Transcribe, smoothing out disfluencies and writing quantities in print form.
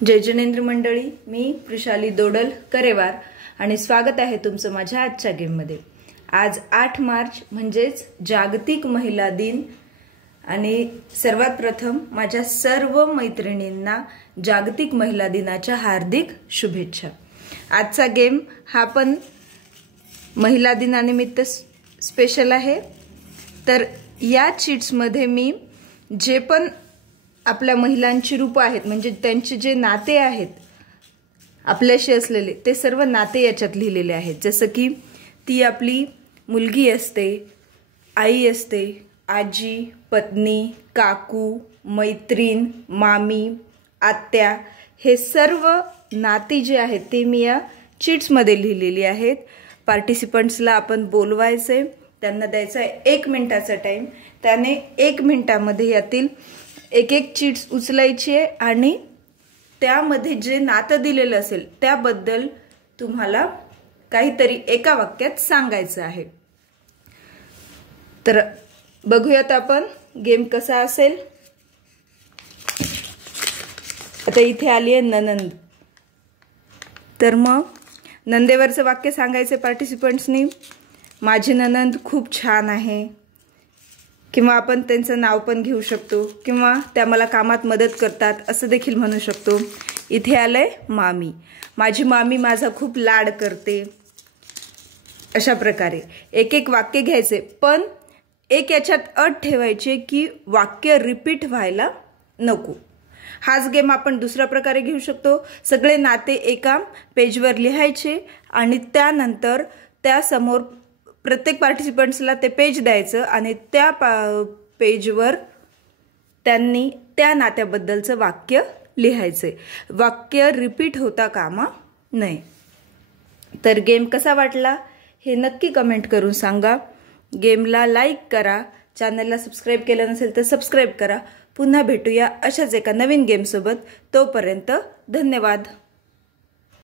जय जनेंद्र मंडळी, मी वृषाली दोडल करेवार आणि स्वागत आहे तुमचं माझ्या आजच्या गेममध्ये। आज 8 मार्च म्हणजेच जागतिक महिला दिन आणि सर्वात प्रथम माझ्या सर्व मैत्रिणींना जागतिक महिला दिनाच्या हार्दिक शुभेच्छा। आजचा गेम हा पण महिला दिनानिमित्त स्पेशल आहे। तर या चीट्स मध्ये मी जे पण आपल्या महिलांची रूप आहेत म्हणजे त्यांचे जे नाते आहेत आपल्याशी असलेले ते सर्व नाते याच्यात लिहिलेले आहेत। जसं की ती आपली मुलगी असते, आई असते, आजी, पत्नी, काकू, मैत्रीण, मामी, आत्या, हे सर्व नाती जे आहेत ते मी या चीट्स मध्ये लिहिलेली आहेत। पार्टिसिपंट्सला आपण बोलवायचे, त्यांना द्यायचा 1 मिनिटाचा टाइम। त्याने 1 मिनिटामध्ये यातील एक चीट्स उचलायची आहे आणि त्यामध्ये जे नातं दिलेलं असेल त्याबद्दल तुम्हाला काहीतरी एका वाक्यात सांगायचं आहे। तर बघूयात आपण गेम कसा असेल। आता इथे आली आहे ननंद, तर मग नंदेवरचं वाक्य सांगायचे पार्टिसिपंट्सनी। माझी ननंद खूप छान आहे, किंवा आपण त्यांचं नाव पण घेऊ शकतो, किंवा त्या मला कामात मदत करतात असं देखील म्हणू शकतो। इथे आलंय मामी, माझी मामी माझा खूप लाड करते। अशा प्रकारे एक वाक्य घ्यायचे, पण एक याच्यात अट ठेवायची की वाक्य रिपीट व्हायला नको। हाच गेम आपण दुसऱ्या प्रकारे घेऊ शकतो। सगळे नाते एका पेजवर लिहायचे आणि त्यानंतर त्या समोर प्रत्येक पार्टिसिपंट्सला ते पेज द्यायचं आणि त्या पेजवर त्यांनी त्या नात्याबद्दलचं वाक्य लिहायचे। वाक्य रिपीट होता कामा नये। तर गेम कसा वाटला हे नक्की कमेंट करून सांगा। गेमला लाईक करा, चॅनलला सबस्क्राईब केलं नसेल तर सबस्क्राईब करा। पुन्हा भेटूया अशाच एका नवीन गेम सोबत। तोपर्यंत धन्यवाद।